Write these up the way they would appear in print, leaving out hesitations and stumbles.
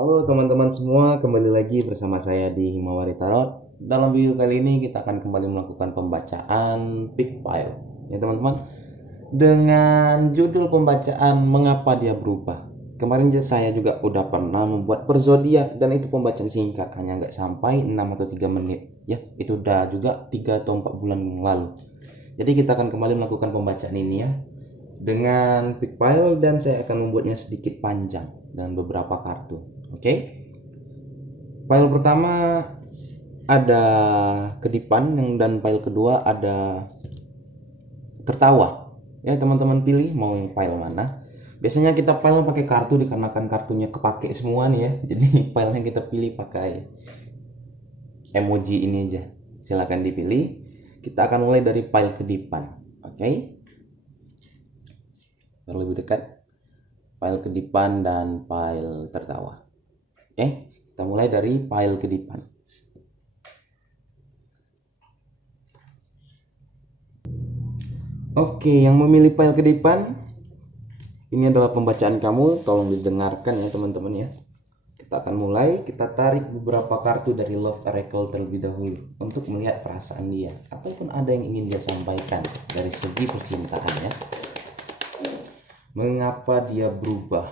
Halo teman-teman semua, kembali lagi bersama saya di Himawari Tarot. Dalam video kali ini kita akan kembali melakukan pembacaan Big Pile. Ya teman-teman, dengan judul pembacaan Mengapa Dia Berubah. Kemarin saya juga udah pernah membuat per zodiak dan itu pembacaan singkat, hanya nggak sampai 6 atau 3 menit. Ya, itu udah juga 3 atau 4 bulan yang lalu. Jadi kita akan kembali melakukan pembacaan ini ya dengan big pile, dan saya akan membuatnya sedikit panjang dan beberapa kartu. Oke. Pile pertama ada kedipan, dan pile kedua ada tertawa. Ya, teman-teman pilih mau yang pile mana. Biasanya kita pile pakai kartu dikarenakan kartunya kepake semua nih ya. Jadi filenya kita pilih pakai emoji ini aja. Silahkan dipilih. Kita akan mulai dari pile kedipan. Oke. Lebih dekat, pile kedipan dan pile tertawa. Oke, kita mulai dari pile kedipan. Oke, yang memilih pile kedipan, ini adalah pembacaan kamu, tolong didengarkan ya teman-teman ya. Kita akan mulai, kita tarik beberapa kartu dari Love Oracle terlebih dahulu untuk melihat perasaan dia ataupun ada yang ingin dia sampaikan dari segi percintaannya. Mengapa dia berubah?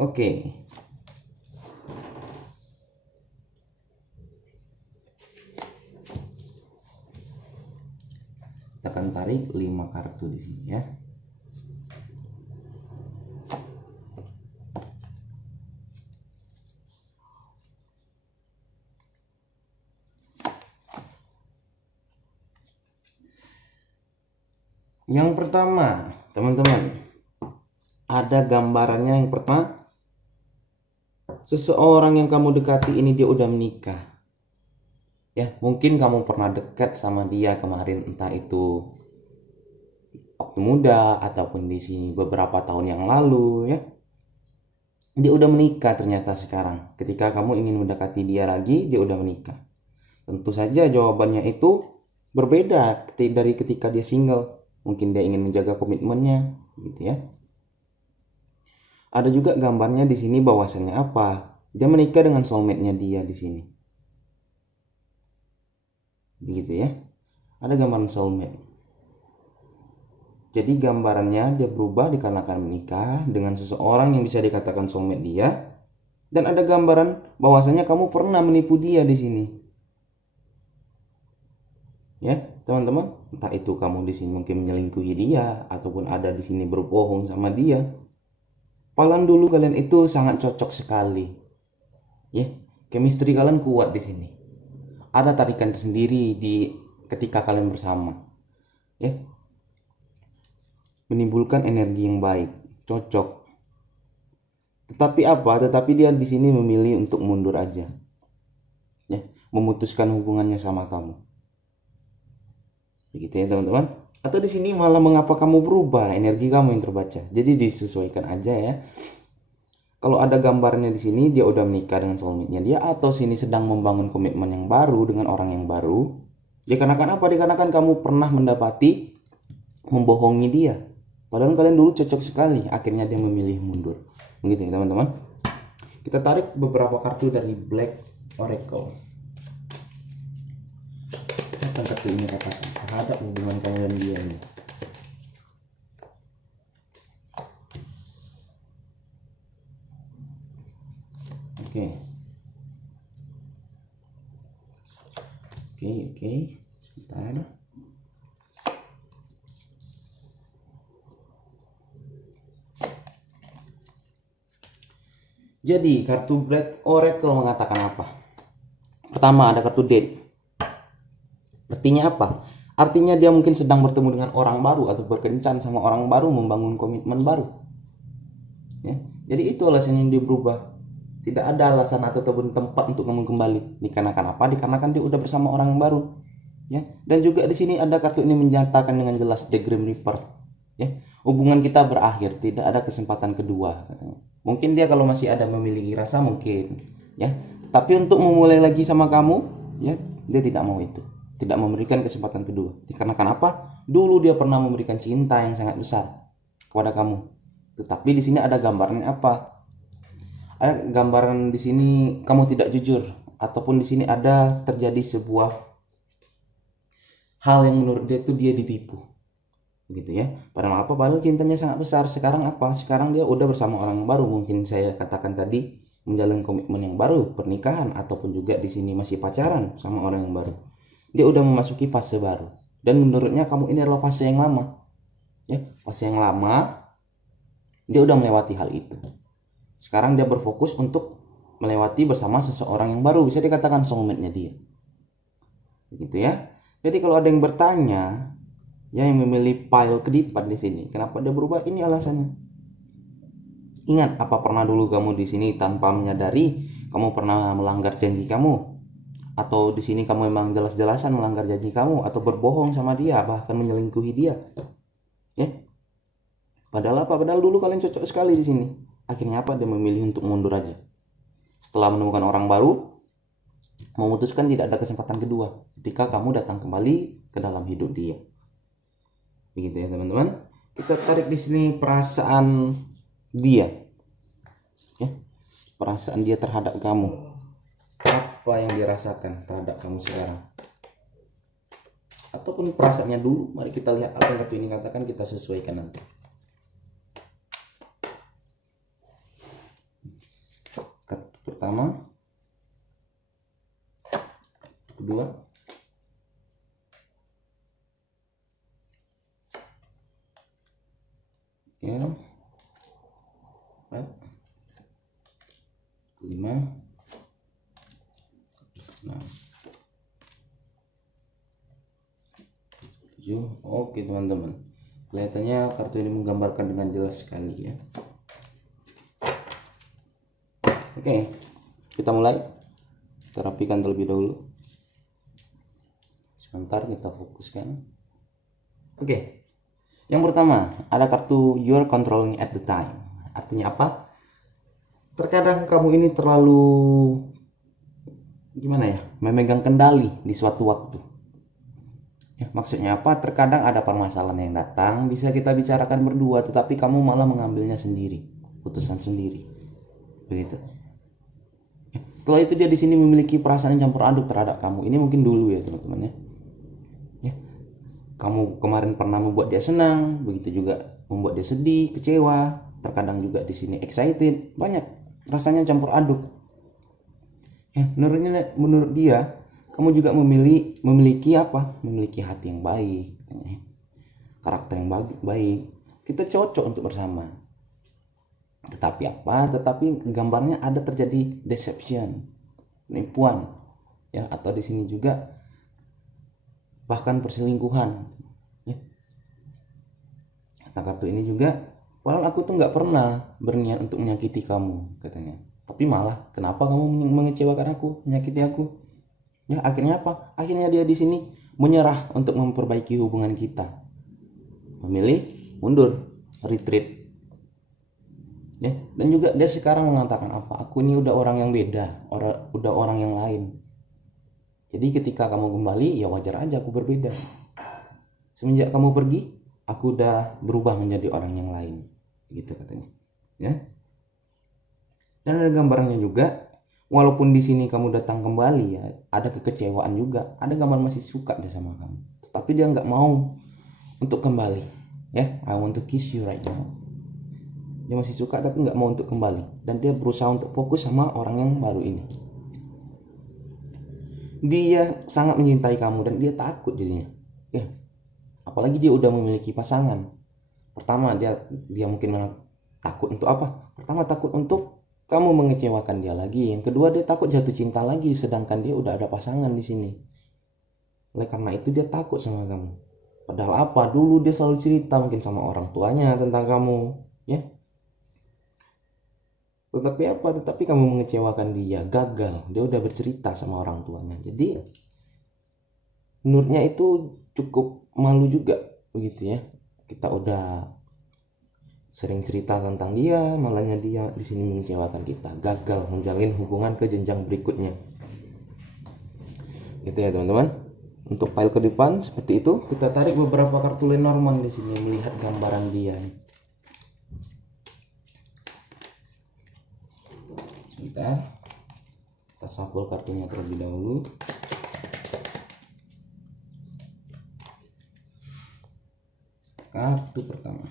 Oke. Kita akan tarik 5 kartu di sini ya. Yang pertama, teman-teman, ada gambarannya. Yang pertama, seseorang yang kamu dekati ini dia udah menikah. Ya, mungkin kamu pernah dekat sama dia kemarin, entah itu waktu muda ataupun di sini beberapa tahun yang lalu ya. Dia udah menikah ternyata sekarang. Ketika kamu ingin mendekati dia lagi, dia udah menikah. Tentu saja jawabannya itu berbeda dari ketika dia single. Mungkin dia ingin menjaga komitmennya, gitu ya. Ada juga gambarnya di sini bahwasannya apa? Dia menikah dengan soulmate-nya dia di sini. Begitu ya. Ada gambaran soulmate. Jadi gambarannya dia berubah dikarenakan menikah dengan seseorang yang bisa dikatakan soulmate dia. Dan ada gambaran bahwasanya kamu pernah menipu dia di sini. Ya, teman-teman, entah itu kamu di sini mungkin menyelingkuhi dia ataupun ada di sini berbohong sama dia. Palan dulu kalian itu sangat cocok sekali. Ya, chemistry kalian kuat di sini. Ada tarikan tersendiri di ketika kalian bersama. Ya. Menimbulkan energi yang baik, cocok. Tetapi apa? Tetapi dia di sini memilih untuk mundur aja. Ya, memutuskan hubungannya sama kamu. Begitu ya teman-teman. Atau di sini malah mengapa kamu berubah, energi kamu yang terbaca. Jadi disesuaikan aja ya. Kalau ada gambarnya di sini dia udah menikah dengan soulmate-nya dia, atau sini sedang membangun komitmen yang baru dengan orang yang baru. Dikarenakan apa? Dikarenakan kamu pernah mendapati membohongi dia. Padahal kalian dulu cocok sekali, akhirnya dia memilih mundur. Begitu ya teman-teman. Kita tarik beberapa kartu dari Black Oracle. Apa kartu ini katakan terhadap hubungan kalian dan dia ini? Oke. Oke. Sebentar. Jadi kartu Black Oracle mengatakan apa? Pertama ada kartu Death. Artinya apa? Artinya dia mungkin sedang bertemu dengan orang baru atau berkencan sama orang baru, membangun komitmen baru. Ya. Jadi itu alasannya dia berubah. Tidak ada alasan ataupun tempat untuk kamu kembali. Dikarenakan apa? Dikarenakan dia udah bersama orang yang baru. Ya. Dan juga di sini ada kartu ini menyatakan dengan jelas The Grim Reaper. Ya. Hubungan kita berakhir, tidak ada kesempatan kedua katanya. Mungkin dia kalau masih ada memiliki rasa mungkin, ya. Tapi untuk memulai lagi sama kamu, ya, dia tidak mau itu. Tidak memberikan kesempatan kedua. Dikarenakan apa? Dulu dia pernah memberikan cinta yang sangat besar kepada kamu. Tetapi di sini ada gambarnya apa? Ada gambaran di sini kamu tidak jujur, ataupun di sini ada terjadi sebuah hal yang menurut dia itu dia ditipu, gitu ya. Padahal apa? Padahal cintanya sangat besar. Sekarang apa? Sekarang dia udah bersama orang yang baru. Mungkin saya katakan tadi menjalin komitmen yang baru, pernikahan, ataupun juga di sini masih pacaran sama orang yang baru. Dia udah memasuki fase baru. Dan menurutnya kamu ini adalah fase yang lama, ya, fase yang lama. Dia udah melewati hal itu. Sekarang dia berfokus untuk melewati bersama seseorang yang baru, bisa dikatakan soulmate-nya dia, begitu ya. Jadi kalau ada yang bertanya, ya, yang memilih pile kedipan di sini, kenapa dia berubah? Ini alasannya. Ingat, apa pernah dulu kamu di sini tanpa menyadari kamu pernah melanggar janji kamu, atau di sini kamu memang jelas-jelasan melanggar janji kamu, atau berbohong sama dia, bahkan menyelingkuhi dia, ya? Padahal apa? Padahal dulu kalian cocok sekali di sini. Akhirnya apa? Dia memilih untuk mundur aja. Setelah menemukan orang baru, memutuskan tidak ada kesempatan kedua ketika kamu datang kembali ke dalam hidup dia. Begitu ya teman-teman. Kita tarik di sini perasaan dia, ya, perasaan dia terhadap kamu. Apa yang dia rasakan terhadap kamu sekarang? Ataupun perasaannya dulu. Mari kita lihat apa yang kartu ini katakan, kita sesuaikan nanti. Kartu pertama, kedua, ya, 4, 5, 6, 7. Oke teman-teman, kelihatannya kartu ini menggambarkan dengan jelas sekali ya. Oke, kita mulai. Kita rapikan terlebih dahulu. Sebentar, kita fokuskan. Oke. Yang pertama, ada kartu you're controlling at the time. Artinya apa? Terkadang kamu ini terlalu, gimana ya, memegang kendali di suatu waktu. Ya, maksudnya apa? Terkadang ada permasalahan yang datang, bisa kita bicarakan berdua, tetapi kamu malah mengambilnya sendiri, putusan sendiri. Begitu. Setelah itu dia di sini memiliki perasaan yang campur aduk terhadap kamu. Ini mungkin dulu ya teman-teman ya. Ya. Kamu kemarin pernah membuat dia senang, begitu juga membuat dia sedih, kecewa, terkadang juga di sini excited, banyak rasanya campur aduk. Ya, menurut dia kamu juga memiliki apa? Memiliki hati yang baik, karakter yang baik. Kita cocok untuk bersama. Tetapi apa? Tetapi gambarnya ada terjadi deception, penipuan, ya, atau di sini juga bahkan perselingkuhan. Ya. Kata kartu ini juga, padahal aku tuh nggak pernah berniat untuk menyakiti kamu, katanya. Tapi malah kenapa kamu mengecewakan aku, menyakiti aku? Ya, akhirnya apa? Akhirnya dia di sini menyerah untuk memperbaiki hubungan kita, memilih mundur, retreat. Ya, dan juga dia sekarang mengatakan apa? Aku ini udah orang yang beda, udah orang yang lain. Jadi ketika kamu kembali, ya wajar aja aku berbeda. Semenjak kamu pergi, aku udah berubah menjadi orang yang lain, gitu katanya. Ya. Dan ada gambarannya juga, walaupun di sini kamu datang kembali, ya, ada kekecewaan juga. Ada gambar masih suka dia sama kamu, tetapi dia nggak mau untuk kembali. Ya, I want to kiss you right now. Dia masih suka tapi nggak mau untuk kembali, dan dia berusaha untuk fokus sama orang yang baru ini. Dia sangat mencintai kamu dan dia takut jadinya. Ya, apalagi dia udah memiliki pasangan. Pertama dia mungkin takut untuk apa? Pertama takut untuk kamu mengecewakan dia lagi. Yang kedua dia takut jatuh cinta lagi, sedangkan dia udah ada pasangan di sini. Oleh karena itu dia takut sama kamu. Padahal apa? Dulu dia selalu cerita mungkin sama orang tuanya tentang kamu, ya. Tetapi apa? Tetapi kamu mengecewakan dia, gagal. Dia udah bercerita sama orang tuanya. Jadi menurutnya itu cukup malu juga, begitu ya. Kita udah sering cerita tentang dia, malahnya dia di sini mengecewakan kita, gagal menjalin hubungan ke jenjang berikutnya. Gitu ya teman-teman. Untuk file ke depan seperti itu. Kita tarik beberapa kartu Lenormand di sini melihat gambaran dia nih. Bentar, kita shuffle kartunya terlebih dahulu. Kartu pertama.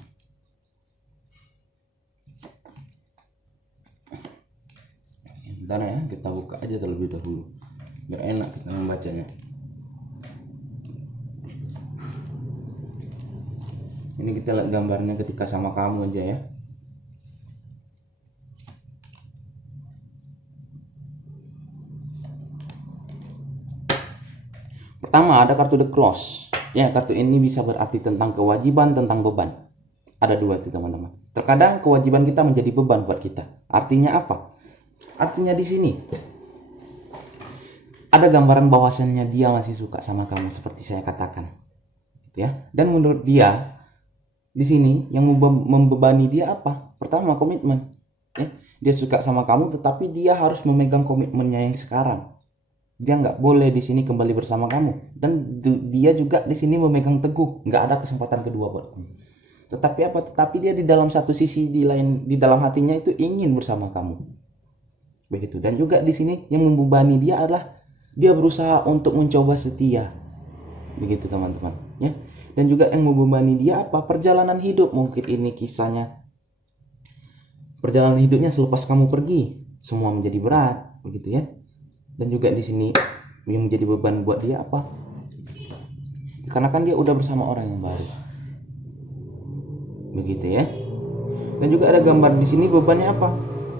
Bentar ya, kita buka aja terlebih dahulu biar enak kita membacanya. Ini kita lihat gambarnya ketika sama kamu aja ya. Pertama ada kartu The Cross. Ya, kartu ini bisa berarti tentang kewajiban, tentang beban. Ada dua itu teman-teman. Terkadang kewajiban kita menjadi beban buat kita. Artinya apa? Artinya di sini ada gambaran bahwasannya dia masih suka sama kamu seperti saya katakan. Ya. Dan menurut dia di sini yang membebani dia apa? Pertama komitmen. Ya. Dia suka sama kamu tetapi dia harus memegang komitmennya yang sekarang. Dia nggak boleh di sini kembali bersama kamu, dan dia juga di sini memegang teguh, nggak ada kesempatan kedua buat kamu. Tetapi apa? Tetapi dia di dalam satu sisi di dalam hatinya itu ingin bersama kamu, begitu. Dan juga di sini yang membebani dia adalah dia berusaha untuk mencoba setia, begitu teman-teman. Ya. Dan juga yang membebani dia apa? Perjalanan hidup, mungkin ini kisahnya. Perjalanan hidupnya selepas kamu pergi, semua menjadi berat, begitu ya. Dan juga di sini yang menjadi beban buat dia apa? Karena kan dia udah bersama orang yang baru, begitu ya. Dan juga ada gambar di sini bebannya apa?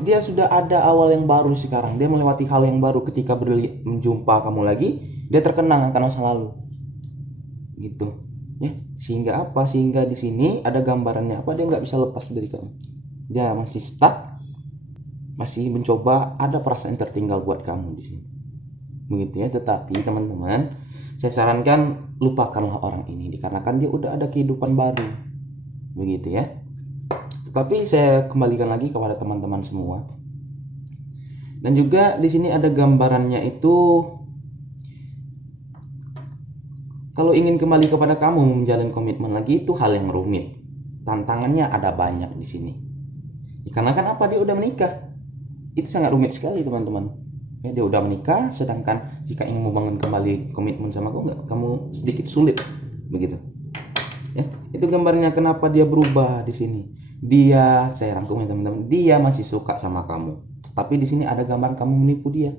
Dia sudah ada awal yang baru sekarang. Dia melewati hal yang baru ketika menjumpa kamu lagi. Dia terkenang akan masa lalu, gitu ya. Sehingga apa? Sehingga di sini ada gambarannya apa? Dia nggak bisa lepas dari kamu. Dia masih stuck, masih mencoba, ada perasaan tertinggal buat kamu di sini, begitu ya. Tetapi teman-teman, saya sarankan lupakanlah orang ini dikarenakan dia udah ada kehidupan baru, begitu ya. Tetapi saya kembalikan lagi kepada teman-teman semua. Dan juga di sini ada gambarannya itu, kalau ingin kembali kepada kamu menjalin komitmen lagi itu hal yang rumit. Tantangannya ada banyak di sini. Dikarenakan apa? Dia udah menikah. Itu sangat rumit sekali teman-teman. Ya, dia udah menikah, sedangkan jika ingin membangun kembali komitmen sama kamu sedikit sulit, begitu. Ya, itu gambarnya kenapa dia berubah di sini. Dia, saya rangkum ya teman-teman, dia masih suka sama kamu, tapi di sini ada gambar kamu menipu dia.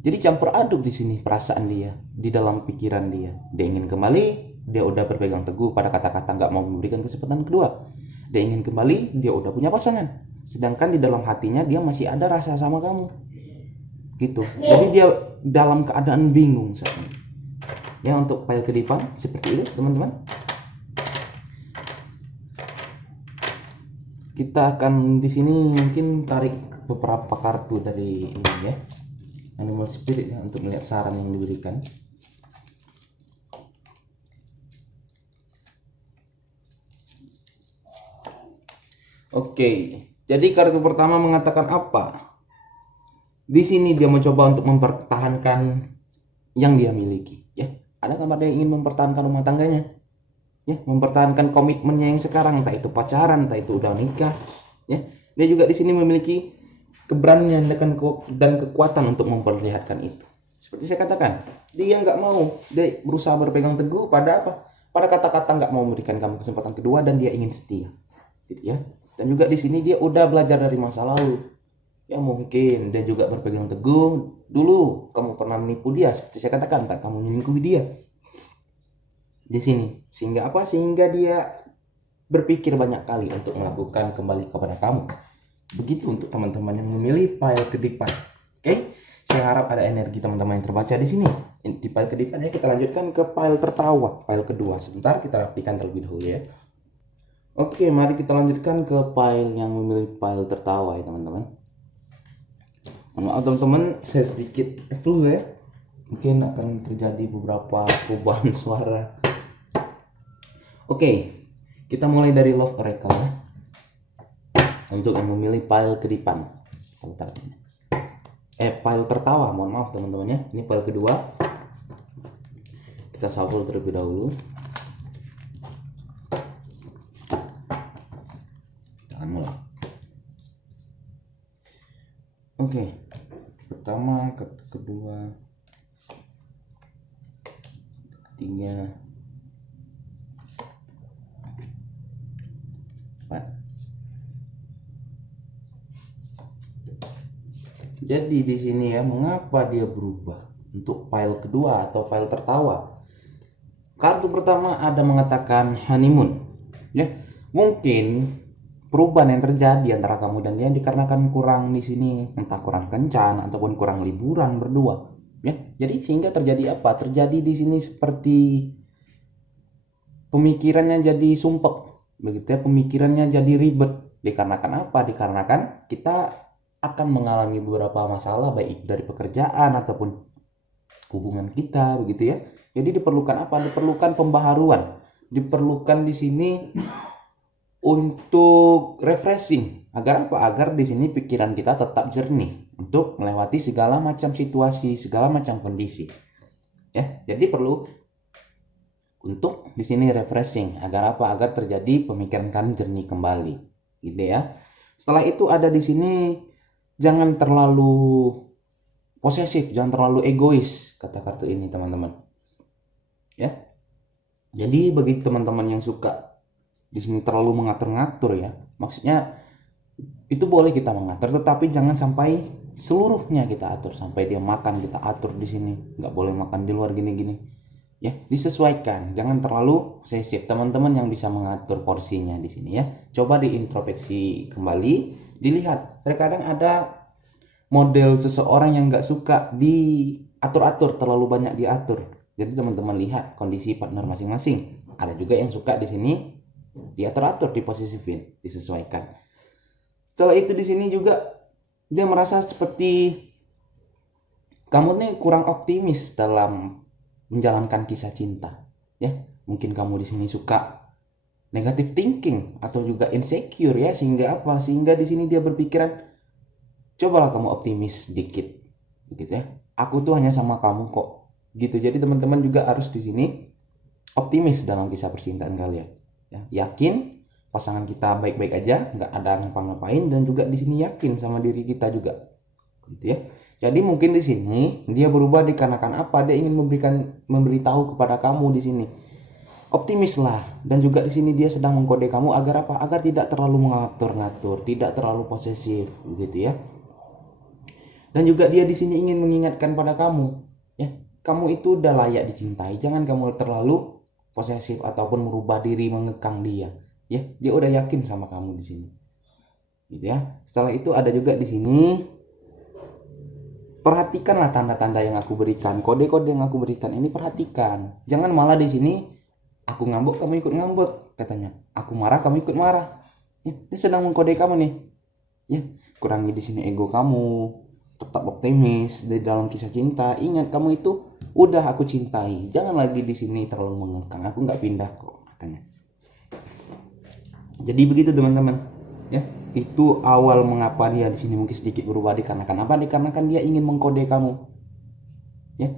Jadi campur aduk di sini perasaan dia, di dalam pikiran dia. Dia ingin kembali, dia udah berpegang teguh pada kata-kata nggak mau memberikan kesempatan kedua. Dia ingin kembali, dia udah punya pasangan. Sedangkan di dalam hatinya dia masih ada rasa sama kamu, gitu. Jadi dia dalam keadaan bingung saat ini. Ya, untuk pile kedipan seperti itu teman-teman. Kita akan di sini mungkin tarik beberapa kartu dari ini ya, Animal Spirit ya, untuk melihat saran yang diberikan. Oke. Jadi kartu pertama mengatakan apa? Di sini dia mencoba untuk mempertahankan yang dia miliki. Ya, ada gambar dia ingin mempertahankan rumah tangganya. Ya, mempertahankan komitmennya yang sekarang, entah itu pacaran, entah itu udah nikah. Ya, dia juga di sini memiliki keberanian dan kekuatan untuk memperlihatkan itu. Seperti saya katakan, dia nggak mau. Dia berusaha berpegang teguh pada apa? Pada kata-kata nggak mau memberikan kamu kesempatan kedua, dan dia ingin setia, gitu ya. Dan juga di sini dia udah belajar dari masa lalu. Ya, mungkin dia juga berpegang teguh dulu kamu pernah menipu dia, seperti saya katakan, tak kamu menyelingkuhi dia di sini. Sehingga apa? Sehingga dia berpikir banyak kali untuk melakukan kembali kepada kamu. Begitu untuk teman-teman yang memilih pile kedipan. Oke, saya harap ada energi teman-teman yang terbaca di sini. Di pile kedipan ya, kita lanjutkan ke pile tertawa, pile kedua. Sebentar kita rapikan terlebih dahulu ya. Oke, mari kita lanjutkan ke pile yang memilih pile tertawa ya teman-teman. Maaf teman-teman, saya sedikit flu ya. Mungkin akan terjadi beberapa perubahan suara. Oke, kita mulai dari Love Oracle ya. Untuk yang memilih pile kedipan. Pile tertawa, mohon maaf teman-teman ya. Ini pile kedua. Kita shuffle terlebih dahulu. Jangan mulai. Oke. kartu kedua, ketiga, empat. Jadi di sini ya, mengapa dia berubah untuk file kedua atau file tertawa? Kartu pertama ada mengatakan honeymoon, ya. Mungkin perubahan yang terjadi antara kamu dan dia dikarenakan kurang di sini, entah kurang kencan ataupun kurang liburan berdua, ya. Jadi sehingga terjadi apa? Terjadi di sini seperti pemikirannya jadi sumpek, begitu ya. Pemikirannya jadi ribet. Dikarenakan apa? Dikarenakan kita akan mengalami beberapa masalah baik dari pekerjaan ataupun hubungan kita, begitu ya. Jadi diperlukan apa? Diperlukan pembaharuan. Diperlukan di sini untuk refreshing. Agar apa? Agar di sini pikiran kita tetap jernih untuk melewati segala macam situasi, segala macam kondisi. Ya, jadi perlu untuk di sini refreshing. Agar apa? Agar terjadi pemikiran kan jernih kembali, gitu ya. Setelah itu ada di sini jangan terlalu posesif, jangan terlalu egois, kata kartu ini teman-teman. Ya. Jadi bagi teman-teman yang suka di sini terlalu mengatur-ngatur ya, maksudnya itu boleh kita mengatur, tetapi jangan sampai seluruhnya kita atur. Sampai dia makan kita atur di sini, nggak boleh makan di luar gini-gini. Ya, disesuaikan, jangan terlalu posesif. Teman-teman yang bisa mengatur porsinya di sini ya, coba diintrospeksi kembali, dilihat. Terkadang ada model seseorang yang nggak suka diatur-atur, terlalu banyak diatur. Jadi teman-teman lihat kondisi partner masing-masing. Ada juga yang suka di sini diatur-atur, diposisifin, disesuaikan. Setelah itu di sini juga dia merasa seperti kamu nih kurang optimis dalam menjalankan kisah cinta. Ya, mungkin kamu di sini suka negative thinking atau juga insecure ya, sehingga apa? Sehingga di sini dia berpikiran, cobalah kamu optimis sedikit, begitu ya. Aku tuh hanya sama kamu kok, gitu. Jadi teman-teman juga harus di sini optimis dalam kisah percintaan kalian. Ya, yakin pasangan kita baik-baik aja, nggak ada ngapa-ngapain, dan juga di sini yakin sama diri kita juga, gitu ya. Jadi mungkin di sini dia berubah dikarenakan apa? Dia ingin memberitahu kepada kamu di sini, optimislah. Dan juga di sini dia sedang mengkode kamu agar apa? Agar tidak terlalu mengatur-ngatur, tidak terlalu posesif, gitu ya. Dan juga dia di sini ingin mengingatkan pada kamu, ya, kamu itu udah layak dicintai. Jangan kamu terlalu posesif ataupun merubah diri mengekang dia. Ya, dia udah yakin sama kamu di sini, gitu ya. Setelah itu ada juga di sini, perhatikanlah tanda-tanda yang aku berikan, kode-kode yang aku berikan ini perhatikan. Jangan malah di sini aku ngambek kamu ikut ngambek, katanya. Aku marah kamu ikut marah. Ya, dia sedang mengkode kamu nih. Ya, kurangi di sini ego kamu. Tetap optimis di dalam kisah cinta. Ingat, kamu itu udah aku cintai. Jangan lagi di sini terlalu mengekang. Aku nggak pindah kok, katanya. Jadi begitu teman-teman. Ya, itu awal mengapa dia di sini mungkin sedikit berubah. Dikarenakan apa? Dikarenakan dia ingin mengkode kamu. Ya,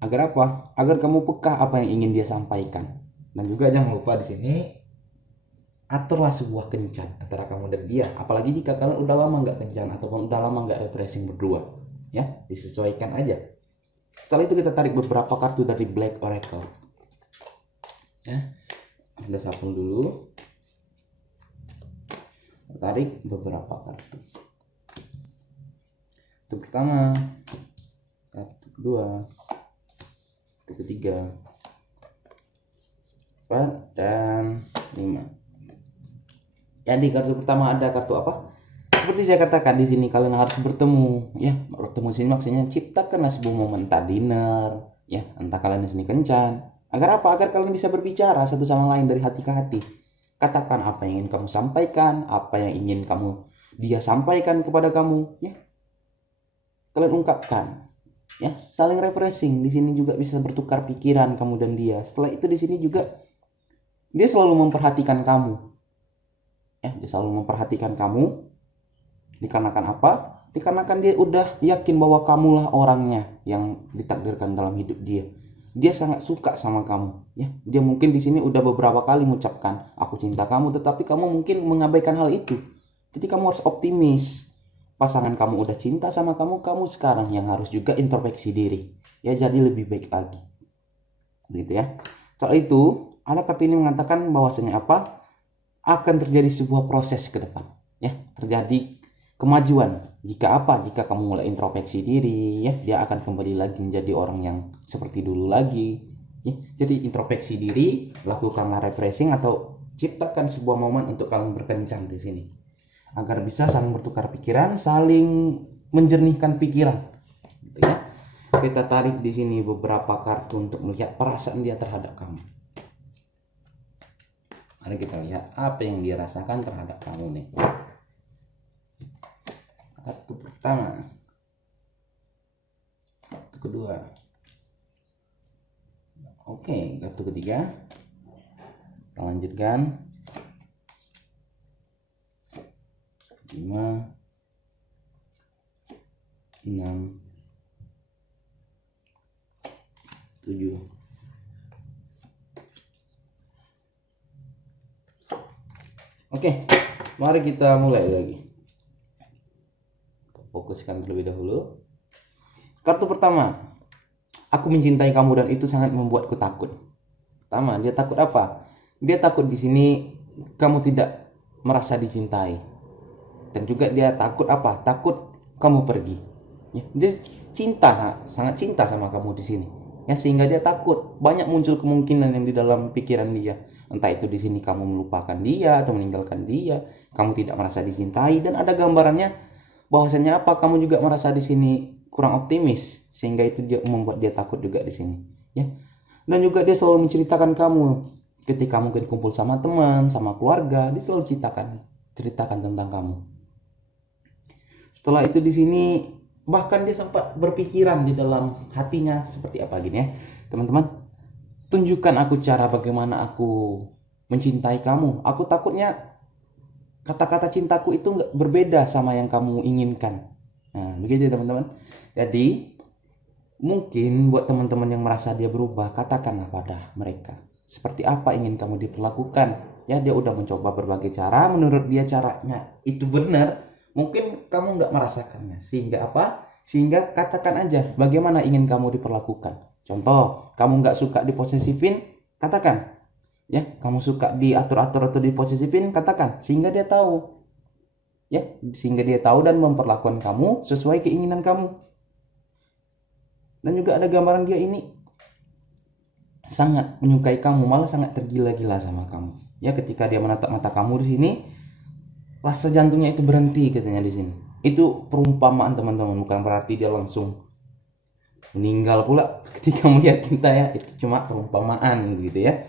agar apa? Agar kamu peka apa yang ingin dia sampaikan. Dan juga jangan lupa di sini aturlah sebuah kencan antara kamu dan dia. Apalagi jika kalian udah lama nggak kencan ataupun udah lama nggak refreshing berdua, ya, disesuaikan aja. Setelah itu kita tarik beberapa kartu dari Black Oracle. Ya, kita shuffle dulu. Tarik beberapa kartu. Kartu pertama, kartu kedua, kartu ketiga, 4 dan 5. Jadi kartu pertama ada kartu apa? Seperti saya katakan di sini kalian harus bertemu, ya. Bertemu sini maksudnya ciptakanlah sebuah momen entah dinner, ya, entah kalian di sini kencan. Agar apa? Agar kalian bisa berbicara satu sama lain dari hati ke hati. Katakan apa yang ingin kamu sampaikan, apa yang ingin dia sampaikan kepada kamu, ya. Kalian ungkapkan, ya. Saling refreshing. Di sini juga bisa bertukar pikiran kamu dan dia. Setelah itu di sini juga dia selalu memperhatikan kamu. Ya, dia selalu memperhatikan kamu. Dikarenakan apa? Dikarenakan dia udah yakin bahwa kamulah orangnya yang ditakdirkan dalam hidup dia. Dia sangat suka sama kamu, ya. Dia mungkin di sini udah beberapa kali mengucapkan aku cinta kamu, tetapi kamu mungkin mengabaikan hal itu. Jadi kamu harus optimis. pasangan kamu udah cinta sama kamu, kamu sekarang yang harus juga introspeksi diri, ya, jadi lebih baik lagi, gitu ya. Soal itu ada kartu ini mengatakan bahwasanya apa, akan terjadi sebuah proses ke depan, ya, terjadi kemajuan. Jika kamu mulai introspeksi diri, ya, dia akan kembali lagi menjadi orang yang seperti dulu lagi, ya. Jadi introspeksi diri, lakukanlah refreshing atau ciptakan sebuah momen untuk kalian berkencan di sini, agar bisa saling bertukar pikiran, saling menjernihkan pikiran, gitu ya. Kita tarik di sini beberapa kartu untuk melihat perasaan dia terhadap kamu. Mari kita lihat apa yang dia rasakan terhadap kamu nih. Kartu pertama, kartu kedua, oke, kartu ketiga. Kita lanjutkan. 5, 6, 7. Oke, mari kita mulai lagi. Fokuskan terlebih dahulu. Kartu pertama, aku mencintai kamu dan itu sangat membuatku takut. Pertama, dia takut apa? Dia takut di sini kamu tidak merasa dicintai. Dan juga dia takut apa? Takut kamu pergi. Ya, dia sangat cinta sama kamu di sini. Ya, sehingga dia takut. Banyak muncul kemungkinan yang di dalam pikiran dia. Entah itu di sini kamu melupakan dia atau meninggalkan dia, kamu tidak merasa dicintai, dan ada gambarannya bahwasanya apa? Kamu juga merasa di sini kurang optimis, sehingga itu dia membuat dia takut juga di sini. Ya. Dan juga dia selalu menceritakan kamu ketika mungkin kumpul sama teman, sama keluarga, dia selalu ceritakan tentang kamu. Setelah itu di sini bahkan dia sempat berpikiran di dalam hatinya seperti apa gini ya. Teman-teman, tunjukkan aku cara bagaimana aku mencintai kamu. Aku takutnya kata-kata cintaku itu nggak berbeda sama yang kamu inginkan. Nah, begitu teman-teman. Jadi mungkin buat teman-teman yang merasa dia berubah, katakanlah pada mereka seperti apa ingin kamu diperlakukan. Ya, dia udah mencoba berbagai cara, menurut dia caranya itu benar. Mungkin kamu nggak merasakannya, sehingga apa? Sehingga katakan aja bagaimana ingin kamu diperlakukan. Contoh, kamu nggak suka diposesifin, katakan. Ya, kamu suka diatur-atur atau diposesifin, katakan. Sehingga dia tahu. Ya, sehingga dia tahu dan memperlakukan kamu sesuai keinginan kamu. Dan juga ada gambaran dia ini sangat menyukai kamu, malah sangat tergila-gila sama kamu. Ya, ketika dia menatap mata kamu di sini, rasa jantungnya itu berhenti katanya di sini. Itu perumpamaan teman-teman, bukan berarti dia langsung meninggal pula ketika melihat kita, ya. Itu cuma perumpamaan gitu ya.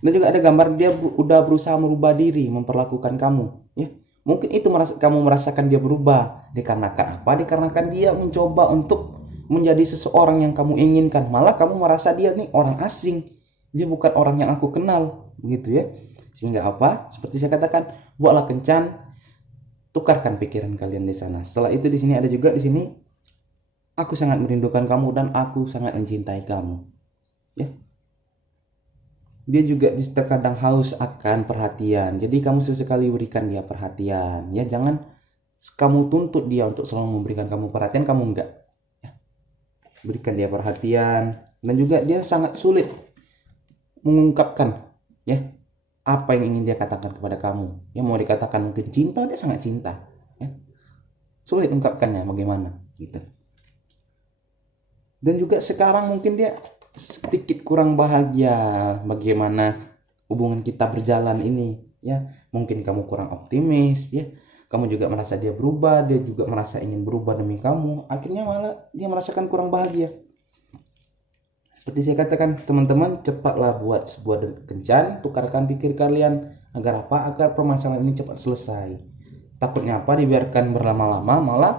Dan juga ada gambar dia udah berusaha merubah diri, memperlakukan kamu, ya. Mungkin itu kamu merasakan dia berubah dikarenakan apa? Dikarenakan dia mencoba untuk menjadi seseorang yang kamu inginkan. Malah kamu merasa dia nih orang asing, dia bukan orang yang aku kenal, begitu ya. Sehingga apa? Seperti saya katakan, buatlah kencan, tukarkan pikiran kalian di sana. Setelah itu di sini ada juga di sini, aku sangat merindukan kamu dan aku sangat mencintai kamu. Ya. Dia juga terkadang haus akan perhatian. Jadi kamu sesekali berikan dia perhatian. Ya, jangan kamu tuntut dia untuk selalu memberikan kamu perhatian, kamu enggak. Ya. Berikan dia perhatian. Dan juga dia sangat sulit mengungkapkan, ya, apa yang ingin dia katakan kepada kamu. Ya, mau dikatakan mungkin cinta, dia sangat cinta. Ya. Sulit ungkapkannya bagaimana gitu. Dan juga sekarang mungkin dia sedikit kurang bahagia bagaimana hubungan kita berjalan ini. Ya, mungkin kamu kurang optimis. Ya, kamu juga merasa dia berubah, dia juga merasa ingin berubah demi kamu. Akhirnya malah dia merasakan kurang bahagia. Seperti saya katakan teman-teman, cepatlah buat sebuah kencan, tukarkan pikir kalian agar apa? Agar permasalahan ini cepat selesai. Takutnya apa? Dibiarkan berlama-lama malah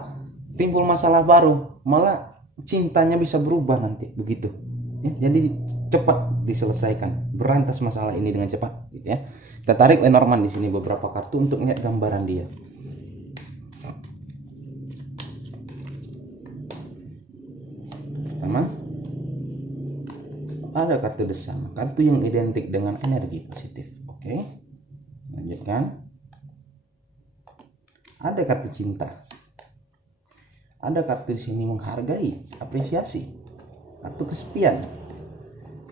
timbul masalah baru, malah cintanya bisa berubah nanti, begitu. Ya, jadi cepat diselesaikan, berantas masalah ini dengan cepat, gitu ya. Kita tarik Lenormand di sini beberapa kartu untuk melihat gambaran dia. Pertama, ada kartu The Sun, kartu yang identik dengan energi positif. Oke, lanjutkan. Ada kartu cinta. Ada kartu di sini menghargai, apresiasi. Kartu kesepian.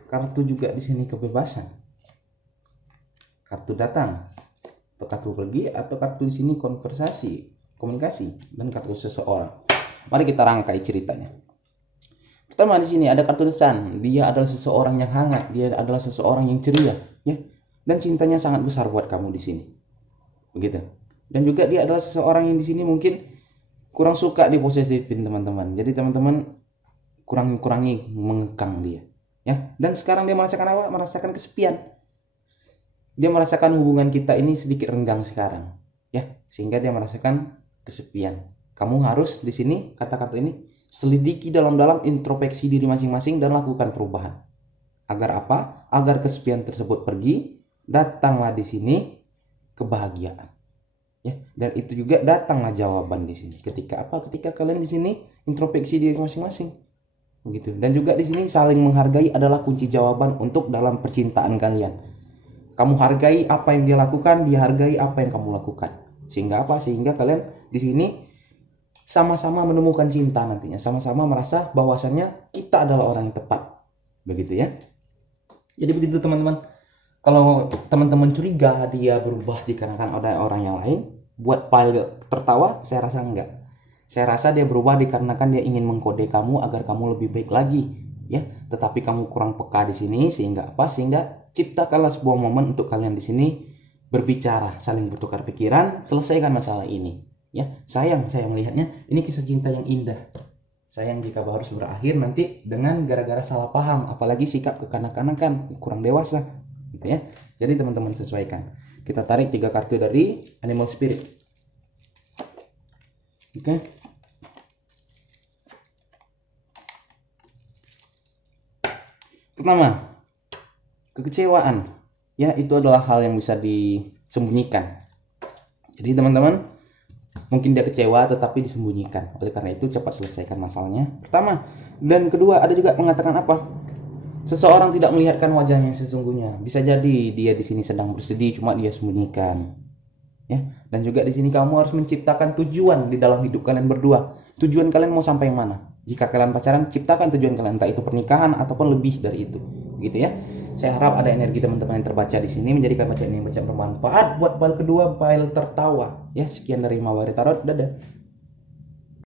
Kartu juga di sini kebebasan. Kartu datang, atau kartu pergi, atau kartu di sini konversasi, komunikasi, dan kartu seseorang. Mari kita rangkai ceritanya. Pertama di sini ada kartu The Sun. Dia adalah seseorang yang hangat, dia adalah seseorang yang ceria, ya. Dan cintanya sangat besar buat kamu di sini. Begitu. Dan juga dia adalah seseorang yang di sini mungkin kurang suka diposesifin, teman-teman. Jadi teman-teman kurangi mengekang dia, ya. Dan sekarang dia merasakan apa? Merasakan kesepian. Dia merasakan hubungan kita ini sedikit renggang sekarang, ya. Sehingga dia merasakan kesepian. Kamu harus di sini kata kartu ini selidiki dalam-dalam, introspeksi diri masing-masing dan lakukan perubahan. Agar apa? Agar kesepian tersebut pergi, datanglah di sini kebahagiaan. Ya, dan itu juga datanglah jawaban di sini. Ketika apa? Ketika kalian di sini introspeksi diri masing-masing. Begitu. Dan juga di sini saling menghargai adalah kunci jawaban untuk dalam percintaan kalian. Kamu hargai apa yang dia lakukan, dia hargai apa yang kamu lakukan. Sehingga apa? Sehingga kalian di sini sama-sama menemukan cinta nantinya, sama-sama merasa bahwasannya kita adalah orang yang tepat. Begitu ya. Jadi begitu teman-teman. Kalau teman-teman curiga dia berubah dikarenakan ada orang yang lain, buat pile tertawa, saya rasa enggak. Saya rasa dia berubah dikarenakan dia ingin mengkode kamu agar kamu lebih baik lagi, ya. Tetapi kamu kurang peka di sini, sehingga apa? Sehingga ciptakanlah sebuah momen untuk kalian di sini berbicara, saling bertukar pikiran, selesaikan masalah ini, ya. Sayang saya melihatnya ini kisah cinta yang indah. Sayang jika harus berakhir nanti dengan gara-gara salah paham, apalagi sikap kekanak-kanakan, kurang dewasa, gitu ya. Jadi teman-teman sesuaikan. Kita tarik 3 kartu dari Animal Spirit. Oke. Pertama, kekecewaan. Ya, itu adalah hal yang bisa disembunyikan. Jadi teman-teman, mungkin dia kecewa tetapi disembunyikan. Oleh karena itu cepat selesaikan masalahnya. Pertama, dan kedua ada juga mengatakan apa? Seseorang tidak melihatkan wajahnya sesungguhnya. Bisa jadi dia di sini sedang bersedih cuma dia sembunyikan. Ya, dan juga di sini kamu harus menciptakan tujuan di dalam hidup kalian berdua. Tujuan kalian mau sampai mana? Jika kalian pacaran, ciptakan tujuan kalian, entah itu pernikahan ataupun lebih dari itu. Begitu ya. Saya harap ada energi teman-teman yang terbaca di sini menjadikan bacaan ini bacaan bermanfaat buat file kedua, file tertawa. Ya, sekian dari Mawari Tarot. Dadah.